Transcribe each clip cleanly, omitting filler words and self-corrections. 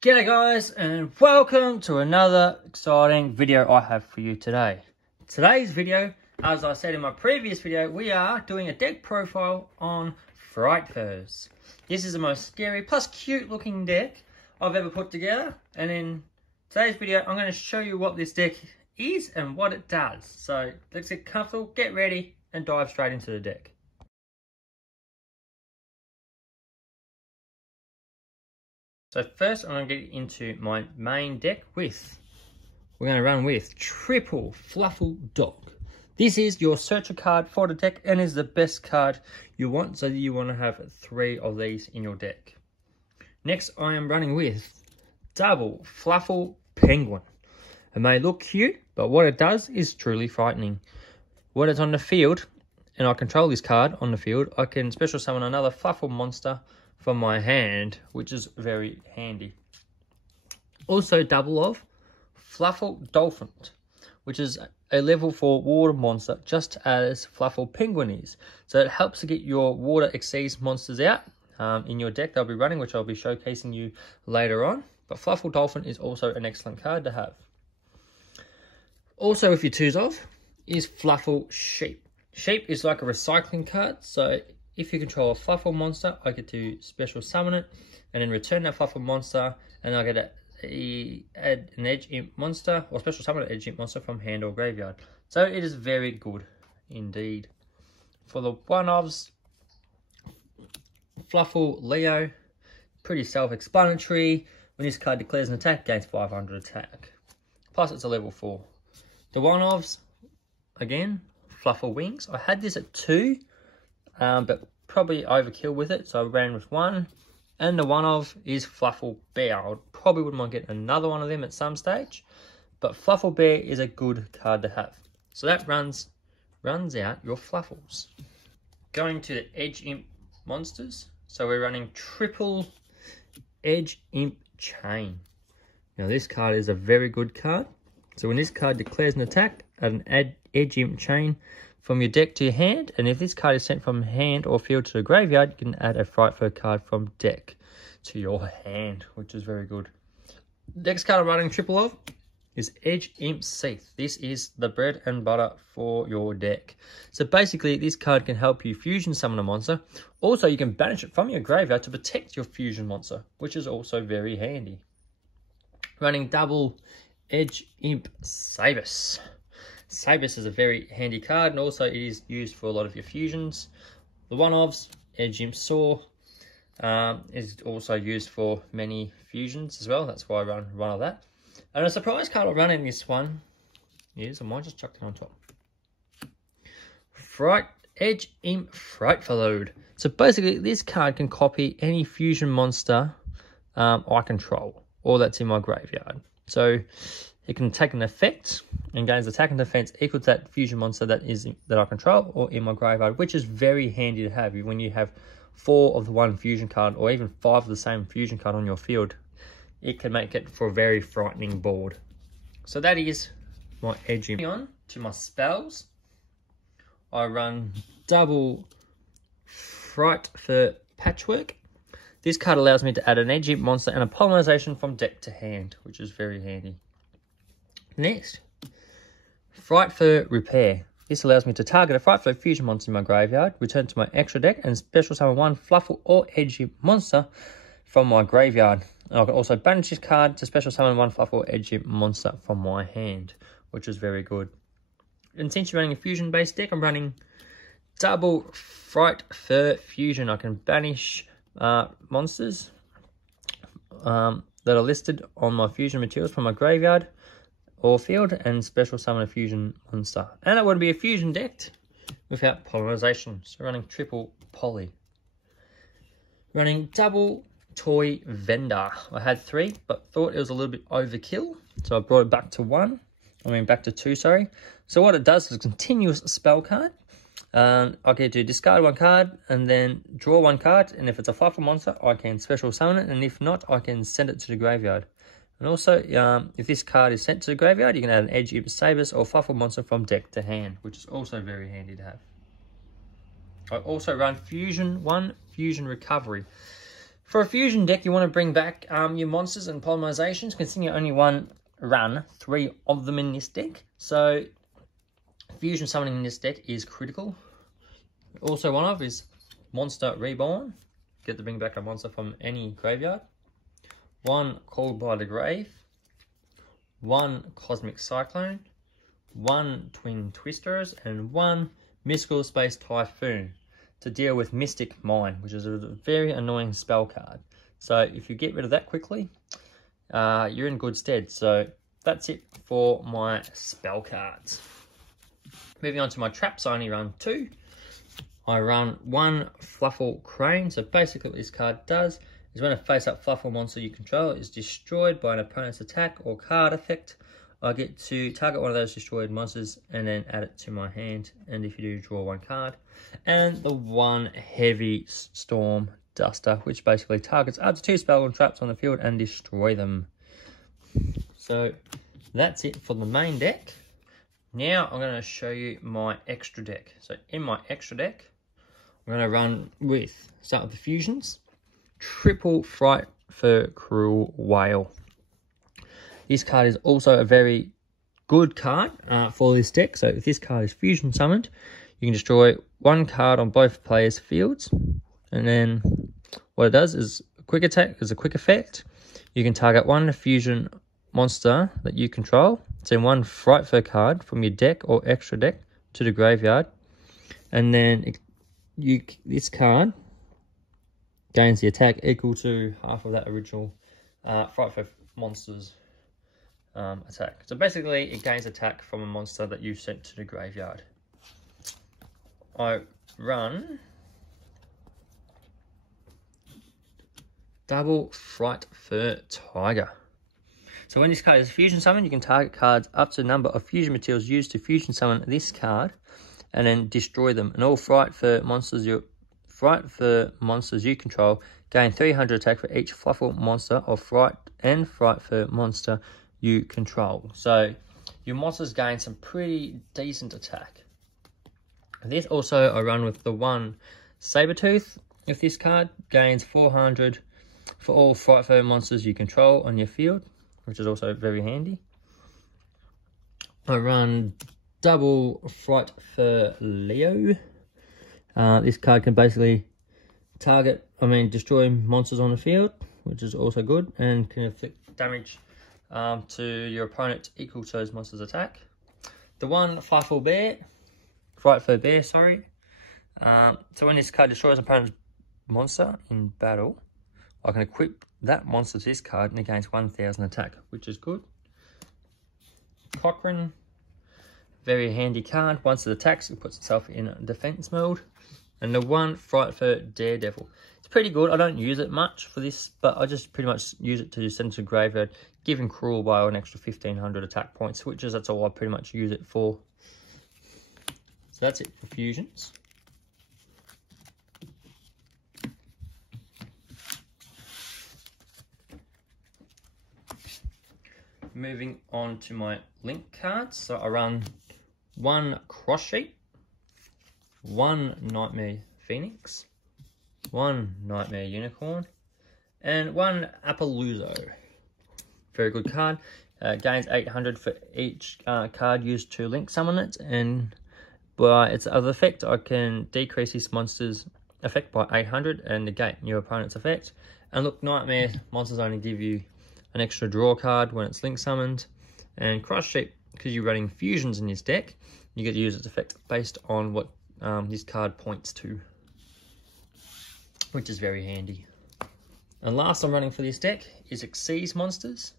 G'day guys, and welcome to another exciting video I have for you today. Today's video, as I said in my previous video, we are doing a deck profile on Frightfurs. This is the most scary plus cute looking deck I've ever put together, and in today's video I'm going to show you what this deck is and what it does. So let's get comfortable, get ready and dive straight into the deck. So first I'm going to get into my main deck we're going to run with Triple Fluffle Dog. This is your searcher card for the deck and is the best card you want, so you want to have 3 of these in your deck. Next I am running with Double Fluffle Penguin. It may look cute, but what it does is truly frightening. When it's on the field and I control this card on the field, I can special summon another Fluffle monster from my hand, which is very handy. Also double of Fluffle Dolphin, which is a level 4 water monster, just as Fluffle Penguin is. So it helps to get your water exceeds monsters out in your deck they'll be running, which I'll be showcasing you later on. But Fluffle Dolphin is also an excellent card to have. Also, if you choose of, is Fluffle Sheep. Sheep is like a recycling card, so if you control a Fluffle monster, I get to special summon it and then return that Fluffle monster, and I get to add an Edge Imp monster or special summon an Edge Imp monster from hand or graveyard. So it is very good indeed. For the one-ofs, Fluffle Leo, pretty self-explanatory. When this card declares an attack, gains 500 attack. Plus it's a level 4. The one-ofs, again, Fluffle Wings. I had this at 2. But probably overkill with it, so I ran with 1. And the one of is Fluffle Bear. I probably wouldn't mind getting another one of them at some stage, but Fluffle Bear is a good card to have. So that runs out your Fluffles. Going to the Edge Imp monsters, so we're running Triple Edge Imp Chain. Now this card is a very good card. So when this card declares an attack, add an Edge Imp Chain from your deck to your hand, and if this card is sent from hand or field to the graveyard, you can add a Frightfur card from deck to your hand, which is very good. Next card I'm running triple of is Edge Imp Seath. This is the bread and butter for your deck. So basically this card can help you fusion summon a monster. Also you can banish it from your graveyard to protect your fusion monster, which is also very handy. Running double Edge Imp Sabus. Sabus is a very handy card, and also it is used for a lot of your fusions. The one-ofs, Edge Imp Saw, is also used for many fusions as well. That's why I run one of that. And a surprise card I run in this one is, I might just chuck it on top, Edge Imp Frightfur. So basically this card can copy any fusion monster I control, or that's in my graveyard. So it can take an effect and gains attack and defense equal to that fusion monster that I control or in my graveyard, which is very handy to have when you have 4 of the one fusion card or even 5 of the same fusion card on your field. It can make it for a very frightening board. So that is my Edge Imp. On to my spells, I run double Frightfur Patchwork. This card allows me to add an Edge Imp monster and a polymerization from deck to hand, which is very handy. Next, Frightfur Repair. This allows me to target a Frightfur fusion monster in my graveyard, return to my extra deck, and special summon 1 Fluffle or Edge Imp monster from my graveyard. And I can also banish this card to special summon 1 Fluffle or Edge Imp monster from my hand, which is very good. And since you're running a fusion-based deck, I'm running double Frightfur Fusion. I can banish monsters that are listed on my fusion materials from my graveyard or field and special summon a fusion monster. And it wouldn't be a fusion deck without polymerization. So running triple poly. Running double Toy Vendor. I had 3 but thought it was a little bit overkill, so I brought it back to 1. Back to 2, sorry. So what it does is a continuous spell card. I get to discard 1 card and then draw 1 card, and if it's a Fluffle monster I can special summon it, and if not I can send it to the graveyard. And also if this card is sent to the graveyard, you can add an Edge Imp Sabus or Fluffle monster from deck to hand, which is also very handy to have. I also run Fusion Recovery. For a fusion deck, you want to bring back your monsters and polymerizations. Considering you only run 3 of them in this deck, so fusion summoning in this deck is critical. Also, one of is Monster Reborn. Get to bring back a monster from any graveyard. 1 Called by the Grave. 1 Cosmic Cyclone. 1 Twin Twisters, and 1 Mystical Space Typhoon to deal with Mystic Mine, which is a very annoying spell card. So if you get rid of that quickly, you're in good stead. So that's it for my spell cards. Moving on to my traps, I only run 2. I run 1 Fluffle Crane. So basically what this card does is when a face-up Fluffle monster you control is destroyed by an opponent's attack or card effect, I get to target one of those destroyed monsters and then add it to my hand. And if you do, draw 1 card. And the 1 Heavy Storm Duster, which basically targets up to 2 spell and traps on the field and destroy them. So that's it for the main deck. Now I'm going to show you my extra deck. So in my extra deck, I'm going to run with, start with the fusions, triple Frightfur Cruel Whale. This card is also a very good card for this deck. So if this card is fusion summoned, you can destroy 1 card on both players' fields. And then what it does is a quick attack, is a quick effect. You can target 1 fusion monster that you control. Send 1 Frightfur card from your deck or extra deck to the graveyard. And then this card gains the attack equal to half of that original Frightfur monster's attack. So basically it gains attack from a monster that you sent to the graveyard. I run double Frightfur Tiger. So when this card is fusion summoned, you can target cards up to the number of fusion materials used to fusion summon this card and then destroy them. And all Frightfur monsters you control gain 300 attack for each Fluffle monster or Frightfur monster you control. So your monsters gain some pretty decent attack. This also I run with the 1 Sabertooth. If this card gains 400 for all Frightfur monsters you control on your field, which is also very handy. I run double Frightfur Leo. This card can basically destroy monsters on the field, which is also good, and can inflict damage to your opponent equal to those monsters' attack. The 1 Frightfur Bear, sorry. So when this card destroys an opponent's monster in battle, I can equip that monster to this card and it gains 1000 attack, which is good. Cochrane, very handy card. Once it attacks, it puts itself in defense mode. And the 1 Frightfur Daredevil. It's pretty good. I don't use it much for this, but I just pretty much use it to send to graveyard, giving Cruel Whale an extra 1500 attack points, which is that's all I pretty much use it for. So that's it for fusions. Moving on to my link cards. So I run 1 Cross Sheep, 1 Nightmare Phoenix, 1 Nightmare Unicorn, and 1 Appaloosa. Very good card. Gains 800 for each card used to link summon it, and by its other effect, I can decrease this monster's effect by 800 and negate your opponent's effect. And look, Nightmare monsters only give you an extra draw card when it's link summoned. And Cross Sheep, because you're running fusions in this deck, you get to use its effect based on what this card points to, which is very handy. And last I'm running for this deck is Xyz monsters.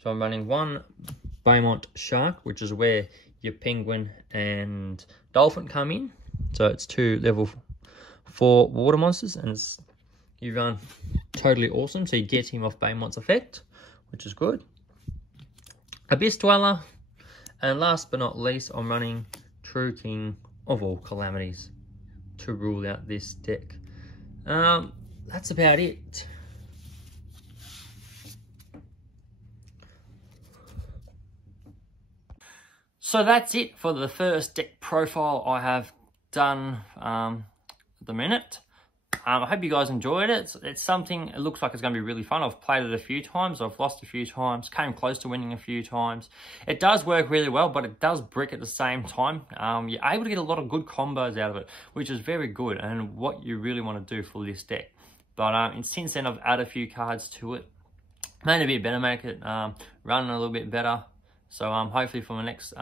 So I'm running 1 Beaumont Shark, which is where your Penguin and Dolphin come in. So it's 2 level 4 water monsters, and you run totally awesome. So you get him off Beaumont's effect, which is good. Abyss Dweller, and last but not least, I'm running True King of all Calamities to rule out this deck. That's about it. So that's it for the first deck profile I have done at the minute. I hope you guys enjoyed it. It's something, it looks like it's going to be really fun. I've played it a few times. I've lost a few times. Came close to winning a few times. It does work really well, but it does brick at the same time. You're able to get a lot of good combos out of it, which is very good and what you really want to do for this deck. But and since then, I've added a few cards to it. Made it a bit better, make it run a little bit better. So hopefully for my next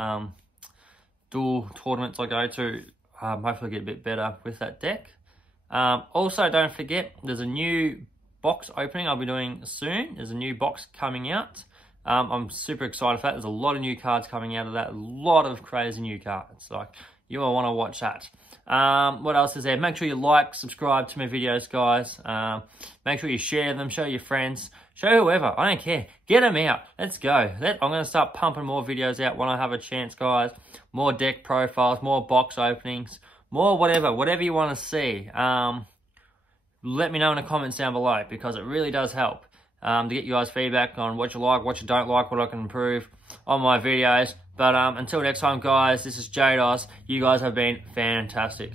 dual tournaments I go to, hopefully get a bit better with that deck. Also, don't forget, there's a new box opening I'll be doing soon. There's a new box coming out. I'm super excited for that. There's a lot of new cards coming out of that. A lot of crazy new cards. Like, you will want to watch that. What else is there? Make sure you like, subscribe to my videos, guys. Make sure you share them, show your friends, show whoever. I don't care. Get them out. Let's go. I'm going to start pumping more videos out when I have a chance, guys. More deck profiles, more box openings. More whatever you want to see. Let me know in the comments down below, because it really does help to get you guys feedback on what you like, what you don't like, what I can improve on my videos. But until next time, guys, this is JDOS. You guys have been fantastic.